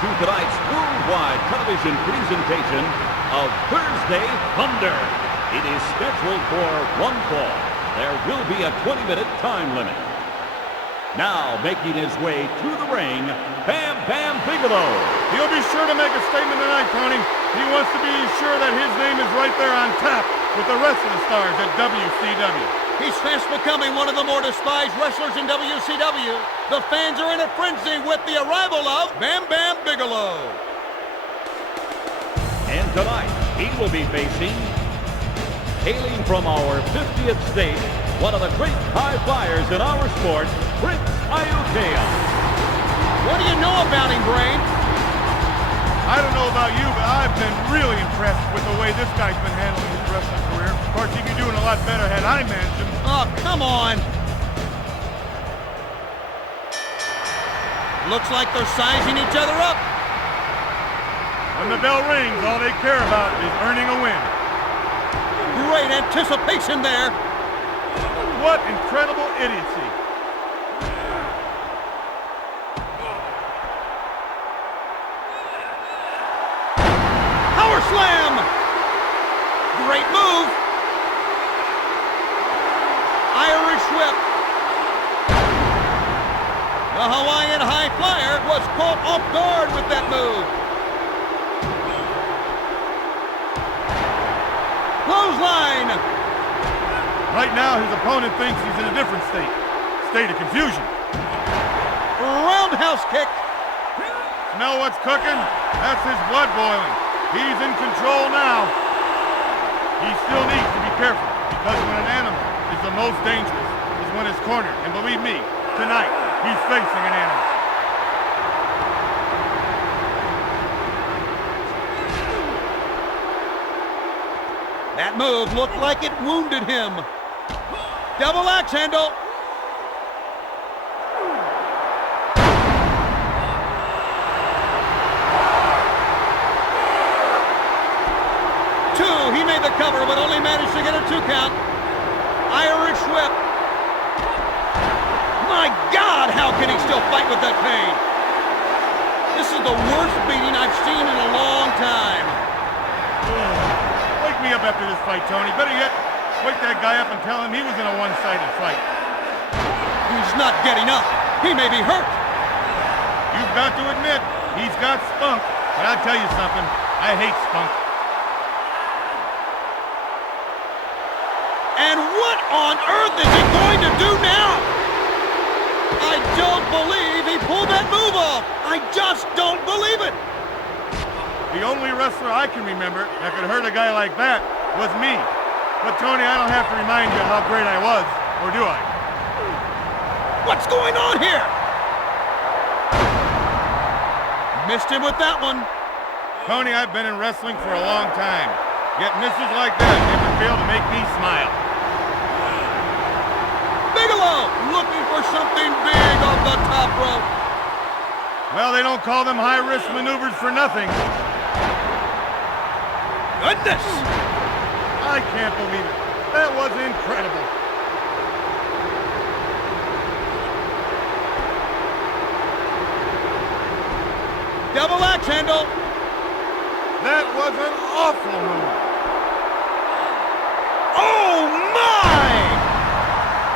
to tonight's worldwide television presentation of Thursday Thunder. It is scheduled for one fall. There will be a 20-minute time limit. Now, making his way to the ring, Bam Bam Bigelow. He'll be sure to make a statement tonight, Tony. He wants to be sure that his name is right there on top with the rest of the stars at WCW. He's fast becoming one of the more despised wrestlers in WCW. The fans are in a frenzy with the arrival of Bam Bam Bigelow. And tonight, he will be facing, hailing from our 50th state, one of the great high flyers in our sport, Prince Iaukea. What do you know about him, Brain? I don't know about you, but I've been really impressed with the way this guy's been handling his wrestling career. Of course, he'd be doing a lot better had I managed him. Oh, come on. Looks like they're sizing each other up. When the bell rings, all they care about is earning a win. Great anticipation there. What incredible idiocy. Power slam! Great move. Irish whip. The Hawaiian high flyer was caught off guard with that move. Clothesline. Right now, his opponent thinks he's in a different state of confusion. Roundhouse kick. Smell what's cooking? That's his blood boiling. He's in control now. He still needs to be careful, because when an animal is the most dangerous is when it's cornered. And believe me, tonight, he's facing an animal. That move looked like it wounded him. Double axe handle. Two, he made the cover, but only managed to get a 2 count. Irish whip. My God, how can he still fight with that pain? This is the worst beating I've seen in a long time. Wake me up after this fight, Tony. Better yet, wake that guy up and tell him he was in a one-sided fight. He's not getting up. He may be hurt. You've got to admit, he's got spunk. But I'll tell you something, I hate spunk. And what on earth is he going to do now? I don't believe he pulled that move off. I just don't believe it. The only wrestler I can remember that could hurt a guy like that was me. But Tony, I don't have to remind you how great I was, or do I? What's going on here? Missed him with that one. Tony, I've been in wrestling for a long time. Yet misses like that never fail to make me smile. Bigelow looking for something big off the top rope. Well, they don't call them high-risk maneuvers for nothing. Goodness! I can't believe it. That was incredible. Double axe handle. That was an awful move. Oh my!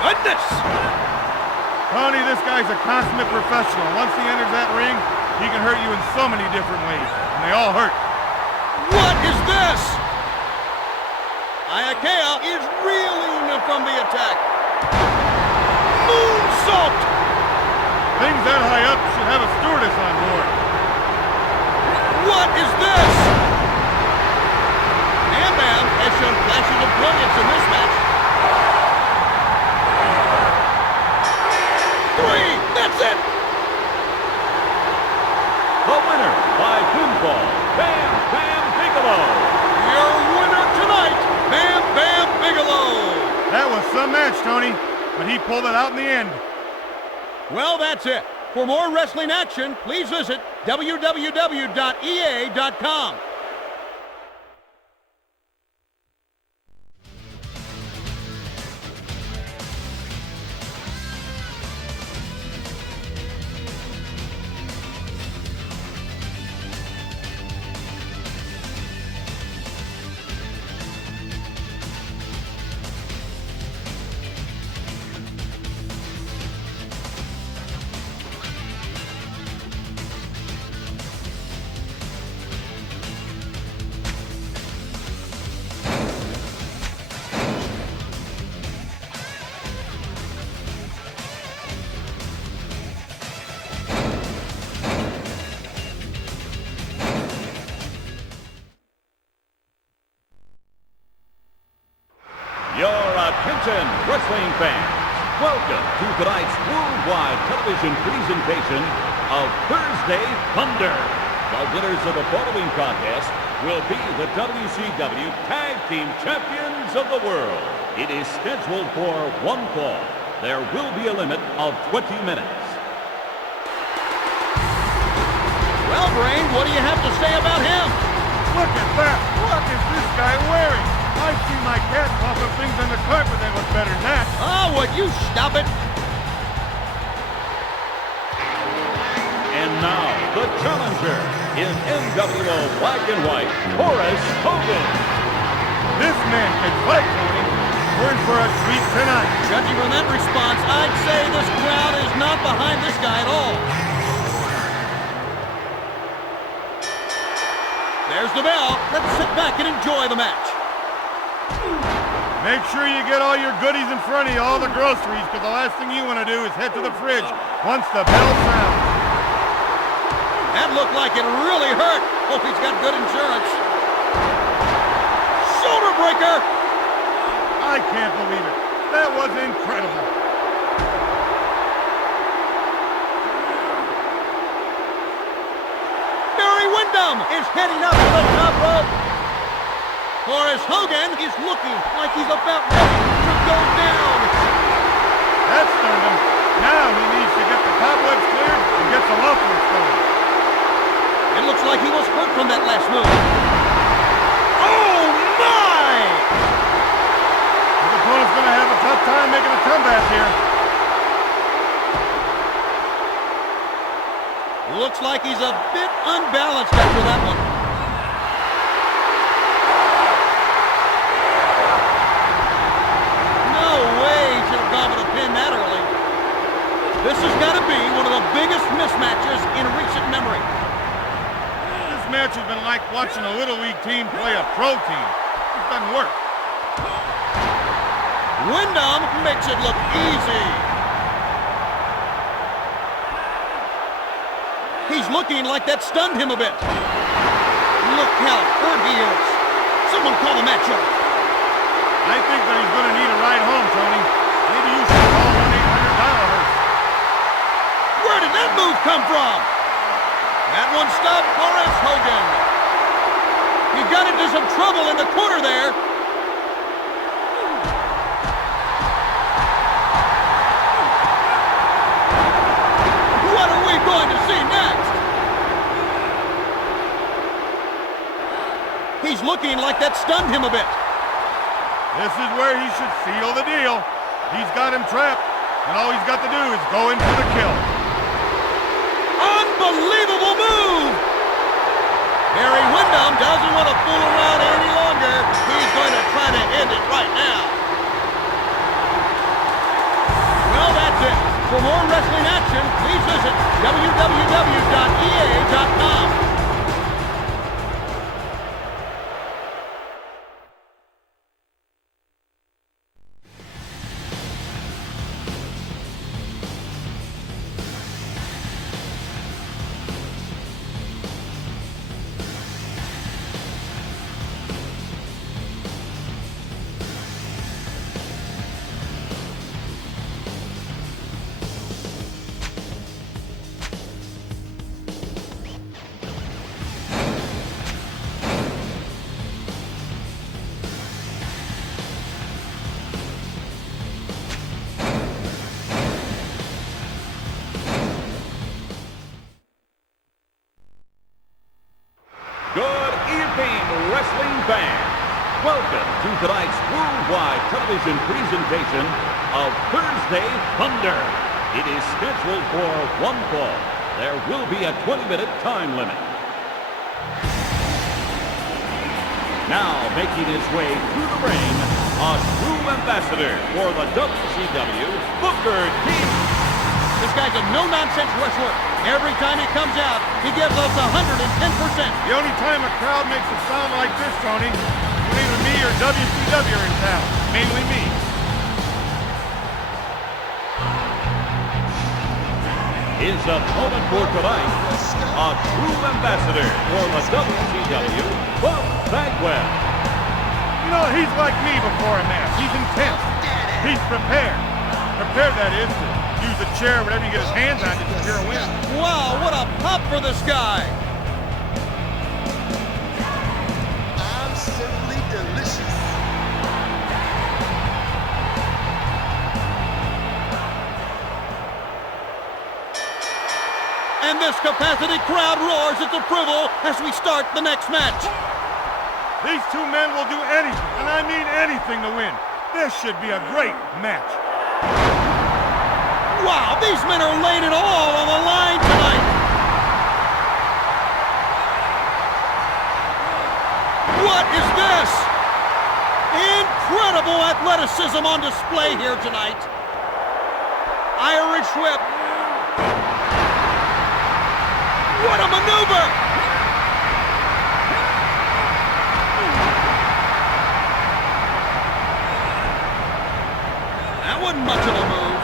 Goodness! Tony, this guy's a consummate professional. Once he enters that ring, he can hurt you in so many different ways, and they all hurt. What is this? Iaukea is reeling from the attack. Moonsault! Things that high up should have a stewardess on board. What is this? Bam Bam has shown flashes of brilliance in this match. 3, that's it! The winner by pinfall, Bam Bam Bigelow. Your winner tonight, Bam Bam Bigelow. That was some match, Tony, but he pulled it out in the end. Well, that's it. For more wrestling action, please visit www.ea.com. Attention, wrestling fans. Welcome to tonight's worldwide television presentation of Thursday Thunder. The winners of the following contest will be the WCW Tag Team Champions of the world. It is scheduled for one fall. There will be a limit of 20 minutes. Well, Brain, what do you have to say about him? Look at that! What is this guy wearing? I've seen my cat pop up things on the carpet that look better than that. Oh, would you stop it? And now, the challenger in NWO Black and White, Horace Hogan. This man can fight, Tony. We're in for a treat tonight. Judging from that response, I'd say this crowd is not behind this guy at all. There's the bell. Let's sit back and enjoy the match. Make sure you get all your goodies in front of you, all the groceries, because the last thing you want to do is head to the fridge once the bell sounds. That looked like it really hurt. Hope he's got good insurance. Shoulder breaker. I can't believe it. That was incredible. Windham is heading up to the top rope. Horace Hogan is looking like he's about ready to go down. That stunned him. Now he needs to get the cobwebs cleared and get some offense going. It looks like he was hurt from that last move. Oh, my! His opponent's going to have a tough time making a comeback here. Looks like he's a bit unbalanced after that one. No way he should have gone for the pin that early. This has got to be one of the biggest mismatches in recent memory. This match has been like watching a Little League team play a pro team. It doesn't work. Windham makes it look easy. He's looking like that stunned him a bit. Look how hurt he is. Someone call the match up. I think that he's going to need a ride home, Tony. Maybe you should call 1-800-DIAL-HERS. Where did that move come from? That one stopped Horace Hogan. He got into some trouble in the corner there. What are we going to see next? He's looking like that stunned him a bit. This is where he should seal the deal. He's got him trapped, and all he's got to do is go in for the kill. Unbelievable move! Barry Windham doesn't want to fool around any longer. He's going to try to end it right now. Well, that's it. For more wrestling action, please visit www.ea.com. Good evening, wrestling fans. Welcome to tonight's worldwide television presentation of Thursday Thunder. It is scheduled for one fall. There will be a 20-minute time limit. Now making his way through the ring, a true ambassador for the WCW, Booker T. This guy's a no-nonsense wrestler. Every time he comes out, he gives us 110%. The only time a crowd makes it sound like this, Tony, when either me or WCW are in town. Mainly me. His opponent for tonight, a true ambassador for the WCW, Bagwell. You know, he's like me before a match. He's intense. He's prepared. Prepared, that is, to use a chair, whatever you get his hands on to secure a win. Wow, what a pop for this guy. I'm simply delicious. And this capacity crowd roars its approval as we start the next match. These two men will do anything, and I mean anything, to win. This should be a great match. Wow, these men are laying it all on the line tonight. What is this? Incredible athleticism on display here tonight. Irish whip. What a maneuver! That wasn't much of a move.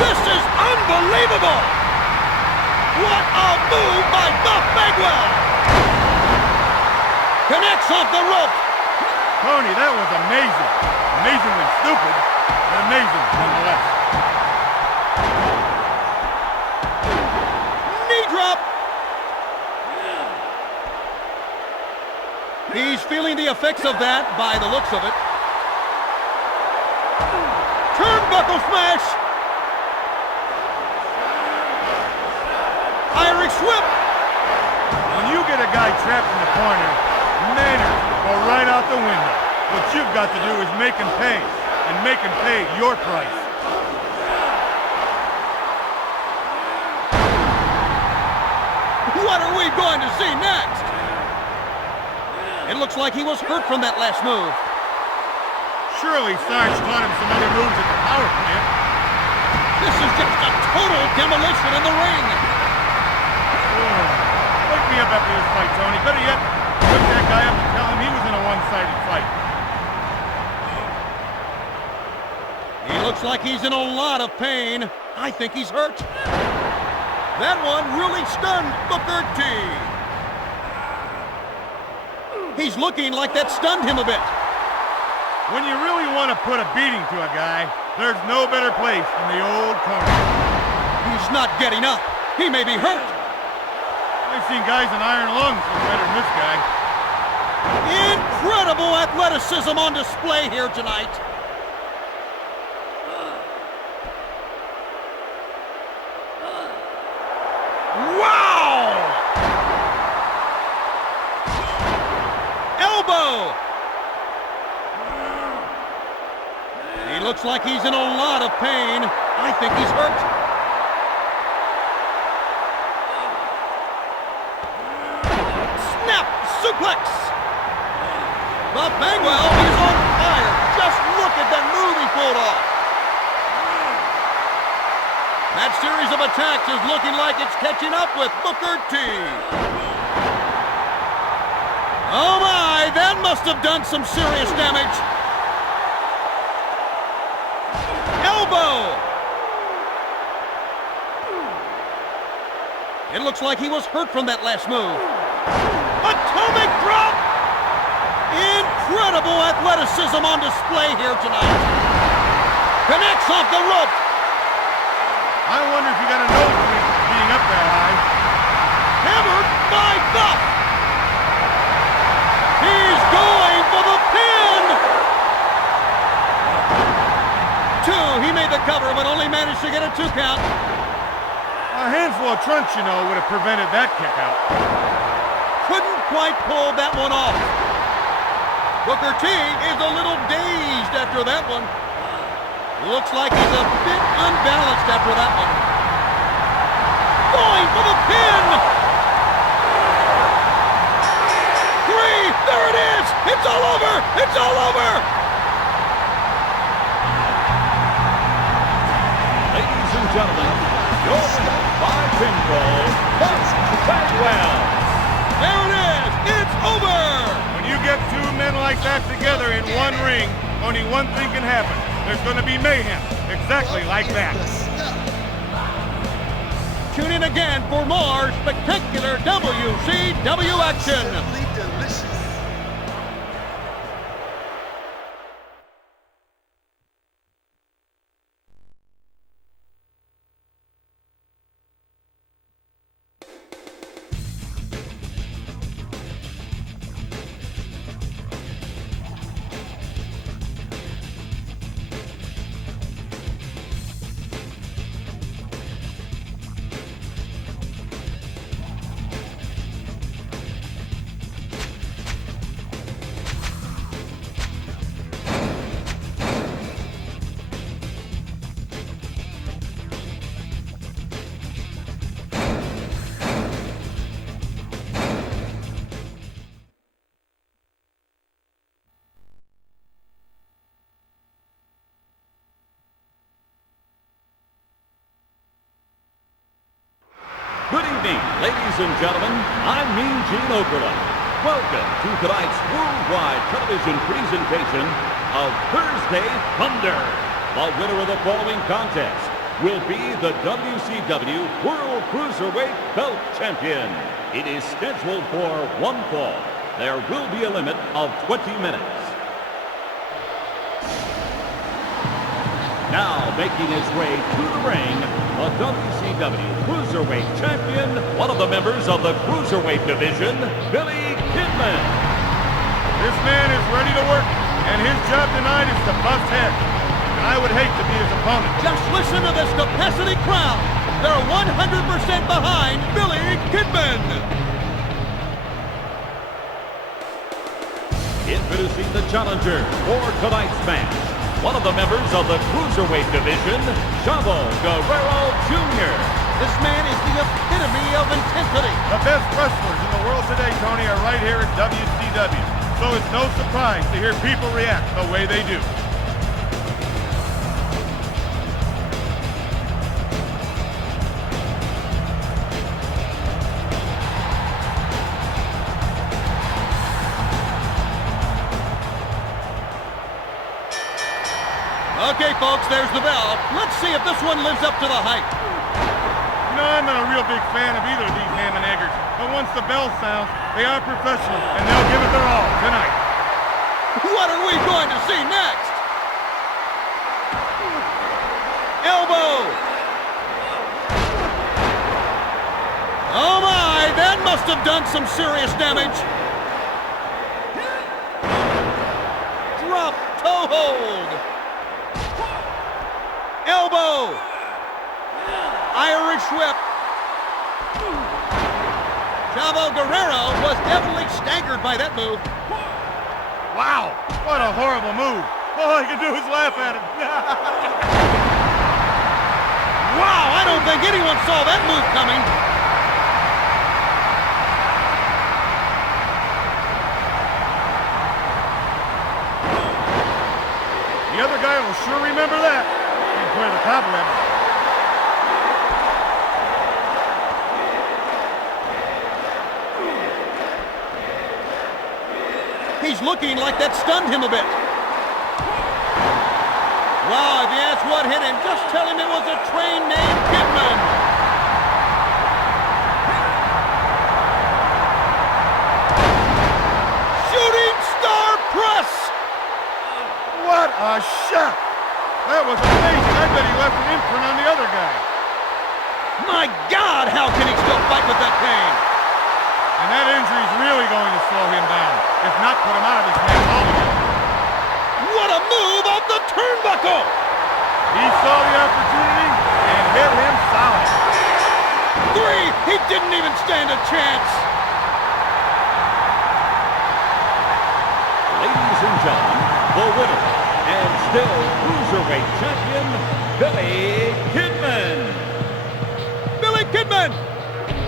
This is unbelievable! What a move by Bagwell! Connects off the rope. Tony, that was amazing. Amazingly stupid, but amazing nonetheless. Knee drop. He's feeling the effects of that by the looks of it. Turnbuckle smash. Irish whip. When you get a guy trapped in the corner, manners go right out the window. What you've got to do is make him pay, and make him pay your price. What are we going to see next? It looks like he was hurt from that last move. Surely Sarge taught him some other moves at the power plant. This is just a total demolition in the ring. Wake me up after this fight, Tony. Better yet, wake that guy up and tell him he was in a one-sided fight. He looks like he's in a lot of pain. I think he's hurt. That one really stunned Booker T. He's looking like that stunned him a bit. When you really want to put a beating to a guy, there's no better place than the old corner. He's not getting up. He may be hurt. I've seen guys in iron lungs look better than this guy. Incredible athleticism on display here tonight. Wow! Elbow! He looks like he's in a lot of pain. I think he's hurt. Snap suplex! But Bagwell is on fire. Just look at that move he pulled off. That series of attacks is looking like it's catching up with Booker T. Oh my, that must have done some serious damage. Elbow! It looks like he was hurt from that last move. Atomic drop! Incredible athleticism on display here tonight. Connects off the rope. I wonder if you got a nosebleed for being up that high. Hammered by Buff. He's going for the pin. 2, he made the cover, but only managed to get a 2 count. A handful of trunks, you know, would have prevented that kick out. Couldn't quite pull that one off. Booker T is a little dazed after that one. Looks like he's a bit unbalanced after that one. Going for the pin! 3, there it is! It's all over! It's all over! Ladies and gentlemen, your winner by pinfall, Bagwell. There it is! It's over! When you get two men like that together in one ring, only one thing can happen. There's going to be mayhem, exactly like that. Tune in again for more spectacular WCW action. Simply delicious. Ladies and gentlemen, I'm Mean Gene Okerlund. Welcome to tonight's worldwide television presentation of Thursday Thunder. The winner of the following contest will be the WCW World Cruiserweight Belt Champion. It is scheduled for one fall. There will be a limit of 20 minutes. Now making his way to the ring, the WCW Cruiserweight Champion, one of the members of the Cruiserweight division, Billy Kidman. This man is ready to work, and his job tonight is to bust heads. And I would hate to be his opponent. Just listen to this capacity crowd. They're 100% behind Billy Kidman. Introducing the challenger for tonight's match, one of the members of the Cruiserweight division, Chavo Guerrero Jr. This man is the epitome of intensity. The best wrestlers in the world today, Tony, are right here at WCW. So it's no surprise to hear people react the way they do. Okay, folks, there's the bell. Let's see if this one lives up to the hype. You know, I'm not a real big fan of either of these ham and eggers, but once the bell sounds, they are professional, and they'll give it their all tonight. What are we going to see next? Elbow! Oh my, that must have done some serious damage. Drop toe hold. Elbow! Irish whip. Chavo Guerrero was definitely staggered by that move. Wow, what a horrible move. All I can do is laugh at it. Wow, I don't think anyone saw that move coming. The other guy will sure remember that. He's toward the top of that. He's looking like that stunned him a bit. Wow, if you ask what hit him, just tell him it was a train named Kidman. Shooting star press. What a shot! That was amazing. I bet he left an imprint on the other guy. My God, how can he still fight with that pain? And that injury's really going to slow him down, if not put him out of his match altogether. What a move off the turnbuckle! He saw the opportunity and hit him solid. 3, he didn't even stand a chance. Ladies and gentlemen, the winner and still Cruiserweight champion, Billy Kidman. Billy Kidman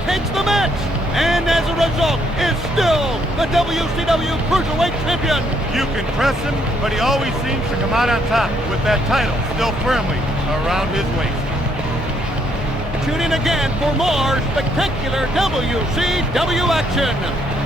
takes the match, and as a result is still the WCW Cruiserweight champion. You can press him, but he always seems to come out on top with that title still firmly around his waist. Tune in again for more spectacular WCW action.